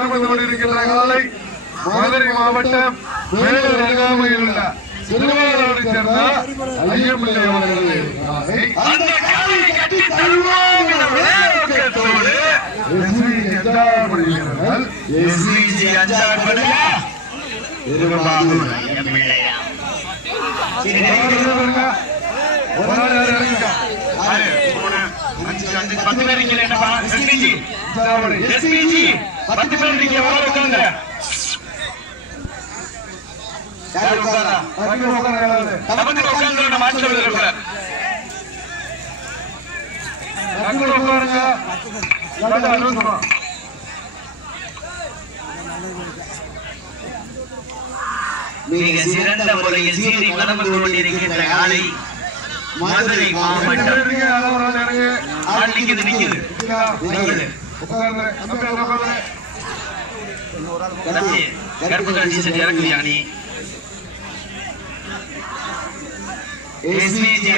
வளம் வந்து கொண்டிருக்கின்ற காலை மதுரை மாவட்டம் வேலூர் அருகாமையில் உள்ள திருவாரூரை சேர்ந்த ஐயம்பிள்ளை அவர்கள் அந்த காலையை கட்டி தருவோம் என விளையாட்டோடு எஸ்விஜி அஞ்சாடுபடி பத்து பேர் மிக சிறந்த முறையில் சீறி வளர்ந்து கொண்டிருக்கின்ற காலை மதுரை மாவட்டம்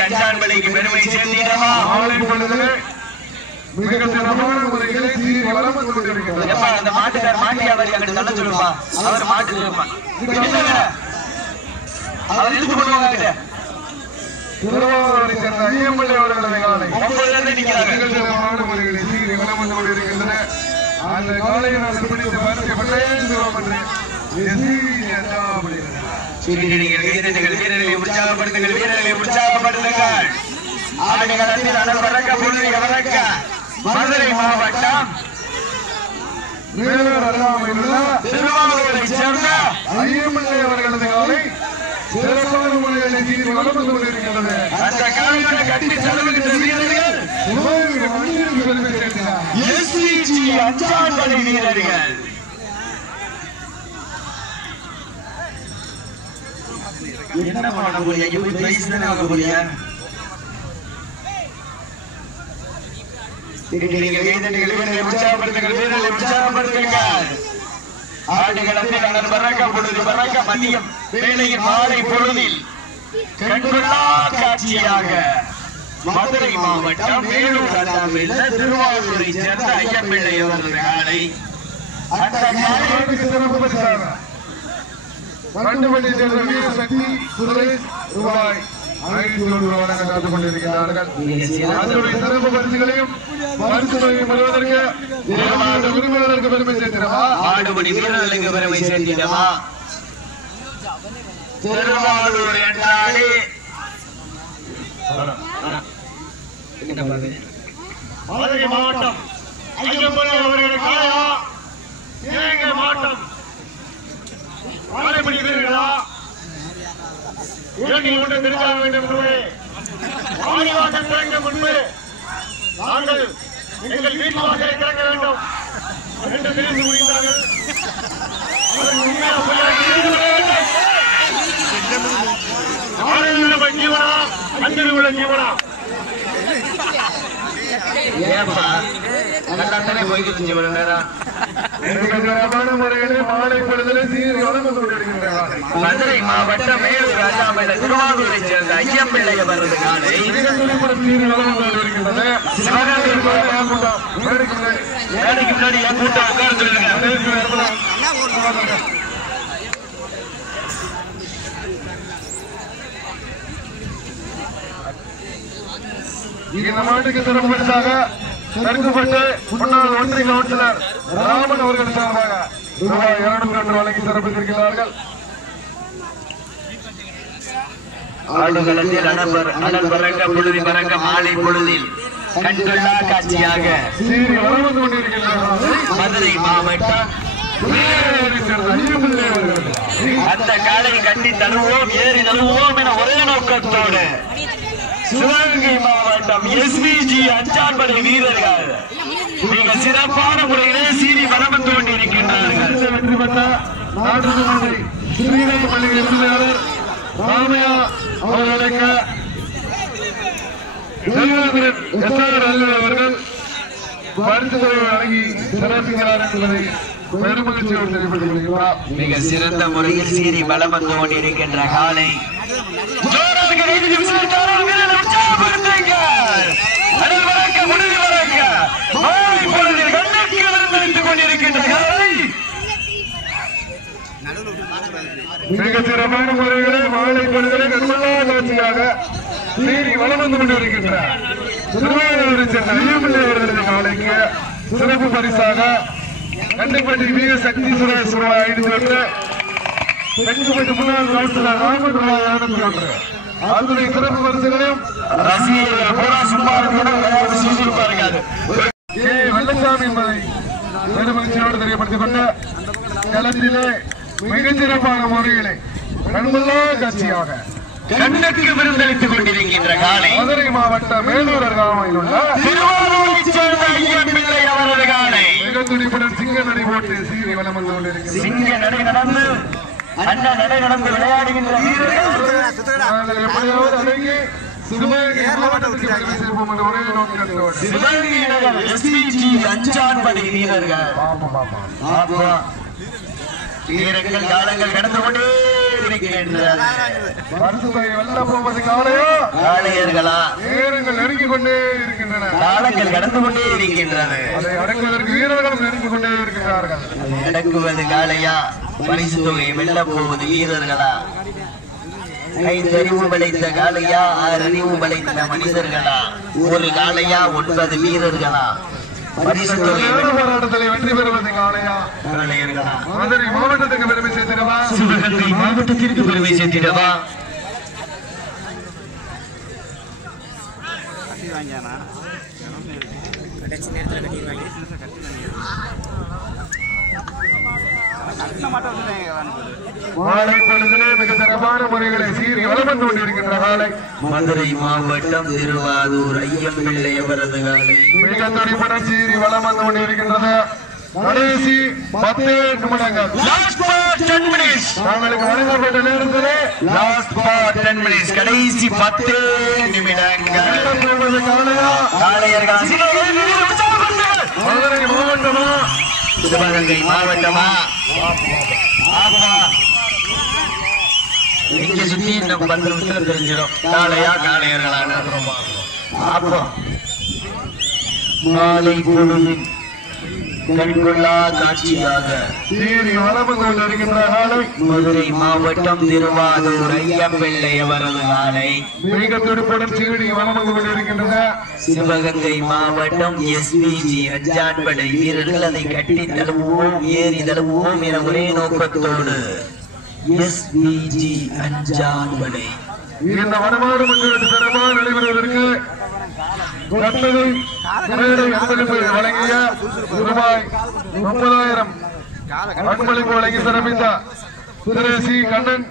அஞ்சான்பளைக்கு பெருமை சேர்ந்திடவா மிக சிறப்பான முறைகளை சீறி வளர்ந்து கொண்டிருக்கிறார். அந்த மாட்டுக்கார் மாட்டியாவாரி அங்கிட்டு தள்ள சொல்லுப்பா. அவர் மாட்டு அவர் எடுத்து பண்ணுவாங்க. திருவாரூரை சேர்ந்த ஐயம்பிள்ளை அவர்களது காலை நிற்கிறார்கள். முறைகளை சீறி வளர்ந்து கொண்டிருக்கின்றன. அந்த காலையை நான் பிடித்து வீரர்களை உற்சாகப்படுத்துங்கள், வீரர்களை உற்சாகப்படுத்துங்கள். ஆடுகளத்தில் அனல் பறக்க, பொழுது பறக்க. மதுரை மாவட்டம் வேலூர் அருகாமையில் உள்ள திருவாரூரை சேர்ந்த ஐயம்பிள்ளை அவர்களது காலை சிறப்பான முறைகளை சீறி வளர்ந்து கொண்டிருக்கின்றது. அந்த காலையை கட்டி தழுவுகின்ற வீரர்கள் எஸ்விஜி அஞ்சான்பளை வீரர்கள். என்ன பண்ண போறியா? 20 வயசு தானே ஆக போறியா? ஆடுகளத்தில் அனல் பறக்க, பொழுது பறக்க. மதியம் வேளையின் மாலை பொழுதில் கண்கொள்ளா காட்சியாக மதுரை மாவட்டம் வேலூர் அருகாமையில் திருவாரூரை சேர்ந்த ஐயம்பிள்ளை அவர்கள் காலை அந்த காலைக்கு சிறப்பு பரிசாக கண்டுபடி சேர்ந்த வீரசக்தி சுரேஷ் ரூபாய் 500 வழங்க காத்துக் கொண்டிருக்கிறார்கள். அதனுடைய சிறப்பு பரிசுகளையும் பரிசுகளையும் பெறுவதற்கு உரிமையாளருக்கு பெருமை சேர்த்திடவா, ஆடுபடி வீரர்களுக்கு பெருமை சேர்த்திடவா. திருவாரூர் என்றாலே மதுரை மாவட்டம் ஐயம்பிள்ளை அவர்களுடைய காலையா ஏங்க மாவட்டம் காலை பிடிக்கிறீர்களா? நீங்கள் ஒன்று தெரிஞ்சாக வேண்டும் என்பது வாடிவாசல் திறங்க முன்பு நாங்கள் எங்கள் வீட்டு வாசலை திறக்க வேண்டும் என்று தெரிந்து முடிந்தார்கள். ஜீவனா அன்பில் உள்ள ஜீவனா மதுரை மாவட்டம் வேலூர் அருகாமையில் திருவாரூரை சேர்ந்த ஐயம்பிள்ளை அவரது காலை மேடைக்கு முன்னாடி என் கூட்டம் உட்கார்ந்து இந்த மாட்டுக்கு சிறப்பு பரிசாக கருக்கப்பட்டு முன்னாள் ஒன்றிய கவுன்சிலர் ராமன் அவர்கள் சார்பாக ரூபாய் 202 வழங்கி சிறப்பித்திருக்கிறார்கள். ஆடுகளத்தில் அனல் பறக்க, பொழுது பறக்க. மாலை பொழுதில் கண்கொள்ளா காட்சியாக சீறி வளர்ந்து கொண்டிருக்கிறார்கள். மதுரை மாவட்டம் அந்த காலை கட்டி தருவோம், ஏறி தருவோம் என ஒரே நோக்கத்தோடு சிவகங்கை மாவட்டம் எஸ்விஜி அஞ்சான்பளை வீரர்கள் மிக சிறப்பான முறையிலே சீறி வளம் வந்து கொண்டிருக்கின்றார்கள். வெற்றி பெற்ற நாட்டுமன்ற ஸ்ரீரங்க பள்ளி எம்எல்ஏ ராமையா அவர்களுக்கு அவர்கள் பரிசுகளை வழங்கி சிறப்பிக்கிறார் என்பதை பெருமகிழ்ச்சியோடு தெரிவித்துக் கொள்கிறார். மிக சிறந்த முறையில் சீறி வளம் வந்து கொண்டிருக்கின்ற காலை கொண்டிருக்கின்ற காலை மிக சிறப்பான முறைகளை மாலை பொழுதுகளை கண்மல்லா காட்சியாக சீறி வளம் வந்து கொண்டிருக்கின்றார். திருவாரூரை சேர்ந்த ஐயம்பிள்ளை அவர்களது காலைக்கு சிறப்பு பரிசாக கண்டிப்பட்டி வீர சக்தி சுரேஷ் ரூபாய் 500, தெங்குப்பட்டி முன்னாள் கவுன்சிலர் ராமன் ரூபாய் 200. அத்துணை சிறப்பு பரிசுகளையும் வெள்ளசாமி என்பதை பெருமகிழ்ச்சியோடு தெரியப்படுத்திக் கொண்ட களத்திலே மிகச்சிறப்பான முறைகளை கண்மல்லா காட்சியாக கண்ணுக்கு விருந்தளித்துக் கொண்டிருக்கின்ற காலை மதுரை மாவட்டம் மேலூர் அருகாமையில் உள்ள திருவாரூரைச் சேர்ந்த ஐயம்பிள்ளை அவரது காலை மிக துடிப்புடன் சிங்க நடை போட்டு சீறி வலம் வந்து கொண்டிருக்கிறது. சிங்க நடை நடந்து அண்ணா நடை நடந்து விளையாடுகின்ற எப்படியாவது அடங்கி சிவகங்கை மாவட்டத்திற்கு பெருமை சேர்ப்போம் என்ற ஒரே நோக்கத்தோடு சிவகங்கை நகர் எஸ்பிஜி அஞ்சான்படை வீரர்கள் வீரர்கள் காலங்கள் கடந்து கொண்டே இருக்கின்றன. வெல்ல போவது காலையா காளையர்களா வீரர்கள் நெருங்கிக் கொண்டே இருக்கின்றன. காலங்கள் கடந்து கொண்டே இருக்கின்றது. அதை அடங்குவதற்கு வீரர்களும் நெருங்கிக் கொண்டே இருக்கின்றார்கள். அடங்குவது காளையா பரிசு தொகை வெல்ல போவது வீரர்களா? 5 அறிவு படைத்த காளையா 6 அறிவு படைத்த மனிதர்களா? ஒரு காளையா 9 வீரர்களா? பரிசு தொகை போராட்டத்தில் வெற்றி பெறுவது காளையா காளையர்களா? மதுரை மாவட்டத்துக்கு பெருமை சேர்த்திடவா சிவகங்கை மாவட்டத்திற்கு பெருமை சேர்த்திடவா? மாலை பொழுதிலே மிக சிறப்பான முறைகளை சீறி வலம் வந்து கொண்டிருக்கின்ற காலை மதுரை மாவட்டம் திருவாரூர் ஐயம்பிள்ளை அவரது காலை மிக துடிப்புடன் சீறி வலம் வந்து கொண்டிருக்கின்றது. கடைசி 10 நிமிடங்கள் நாங்களுக்கு வழங்கப்பட்ட நேரத்திலே கடைசி 10 நிமிடங்கள் காளையர்கள் மதுரை மாவட்டமா சிவகங்கை மாவட்டமா இங்க சுத்தி இன்னும் 10 நிமிஷம் தெரிஞ்சிடும் காளையா காளையர்களான அப்போ மாலை பொழுது கண்கொள்ளா காட்சியாக சீறி வலம் வந்து கொண்டிருக்கின்ற காலை மதுரை மாவட்டம் திருவாரூர் ஐயம்பிள்ளை அவரது காலை மிக துடிப்புடன் சீறி வலம் வந்து கொண்டிருக்கின்றன. சிவகங்கை மாவட்டம் எஸ்பிஜி அஞ்சான்படை வீரர்கள் அதை கட்டி தழுவுவோம் ஏறி தழுவுவோம் என ஒரே நோக்கத்தோடு எஸ்பிஜி அஞ்சான்படை இந்த வடமாடு மன்றம் சிறப்பாக நடைபெறுவதற்கு கட்டளை அன்பளிப்பு வழங்கிய ரூபாய் 30,000 அன்பளிப்பு வழங்கி சிறப்பித்த திரு சி கண்ணன்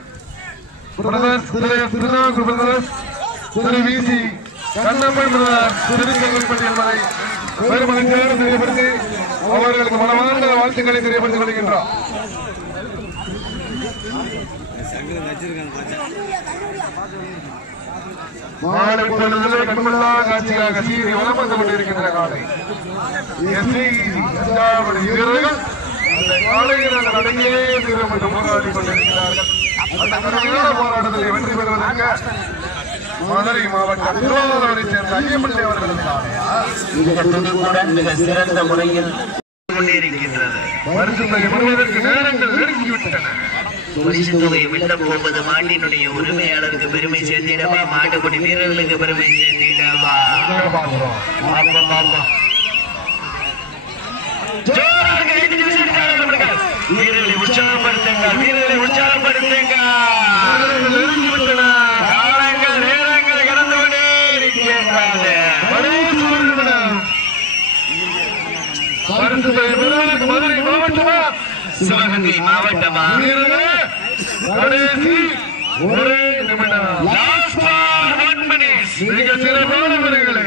பிரதர்ஸ், திரு திருநாகூர் பிரதர்ஸ், திரு V C Kannappan brothers Thiruchengalpattu என்பதை பெருமகிழ்ச்சியோடு தெரியப்படுத்தி அவர்களுக்கு மனமார்ந்த வாழ்த்துக்களை தெரியப்படுத்திக் கொள்கின்றோம். மாலை பொழுதிலே கண்மல்லா காட்சியாக சீறி வலம் வந்து கொண்டிருக்கின்ற காலை வீரர்கள் அந்த காலையில் நடந்தே தீவிரப்பட்டு போராடி கொண்டிருக்கிறார்கள். அந்த கடுமையான போராட்டத்தில் வெற்றி பெறுவதற்கு மதுரை மாவட்டம் திருவாரூரை சேர்ந்த ஐயம்பிள்ளை அவர்களது காலையா மிக சிறந்த முறையில் கொண்டிருக்கின்றது. பரிசுகளை பெறுவதற்கு நேரங்கள் நெருங்கிவிட்டன. பரிசு தொகை வெல்ல போவது மாட்டினுடைய உரிமையாளருக்கு பெருமை சேர்த்திடவா மாட்டுக்குடி வீரர்களுக்கு பெருமை சேர்த்திடவா? வீரர்களை உற்சாகப்படுத்துங்கள், வீரர்களை உற்சாகப்படுத்துங்கள். காலங்கள் நேரங்கள் கடந்து கொண்டே இருக்கின்றது. மதுரை மாவட்டமா சிவகங்கை மாவட்டமா கடைசி ஒரே நிமிடம் Last 1 minute. மிக சிறப்பான முறைகளை